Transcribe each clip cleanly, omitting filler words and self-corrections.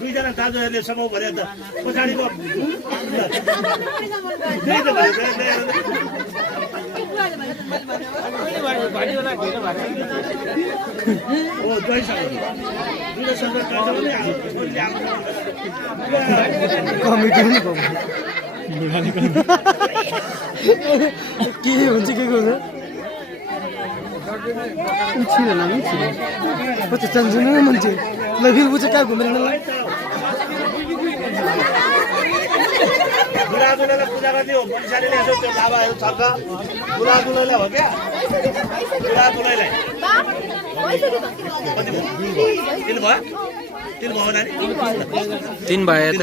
दुईजना दाजुहरूले समूह भने त पछाडिको के हुन्छ के गर्छ उछिन कस्तो चन्चन मान्छे ल फेरि बुझ कहाँ घुमेर बुढाबुढालाई पूजा गर्ने हो मनिषाले यसो त्यो लाभाहरू छर्क बुढाबुढालाई हो क्या बुढाबुढालाई तिन भयो नानी 3 भयो त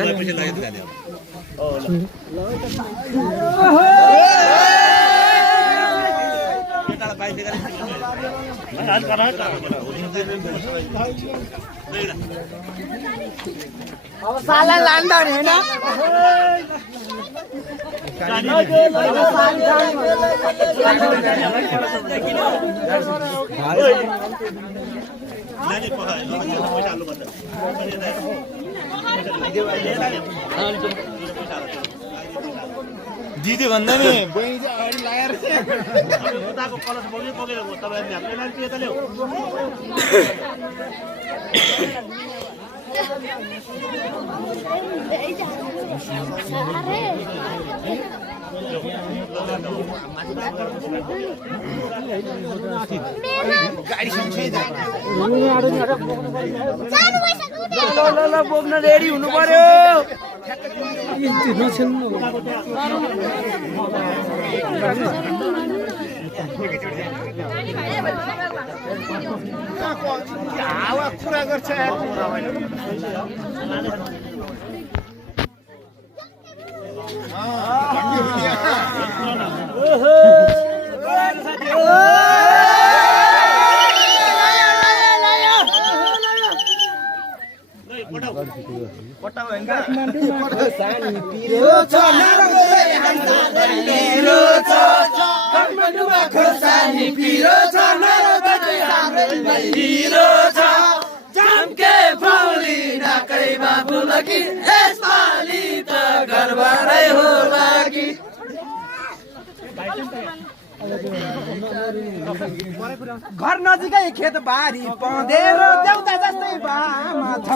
अब साला लान्दा नि हैन दिदी भन्दा नि बहिनी चाहिँ अगाडि लागेर उताको कलश बोकेर तपाईँहरूले हामीले लान्छु यता ल्याऊ गाडी सँगसँगै ल बोक्न रेडी हुनु पर्यो हावा कुरा गर्छ घर नजिकै खेत बारी पँधेरो देउता जस्तै बामा छ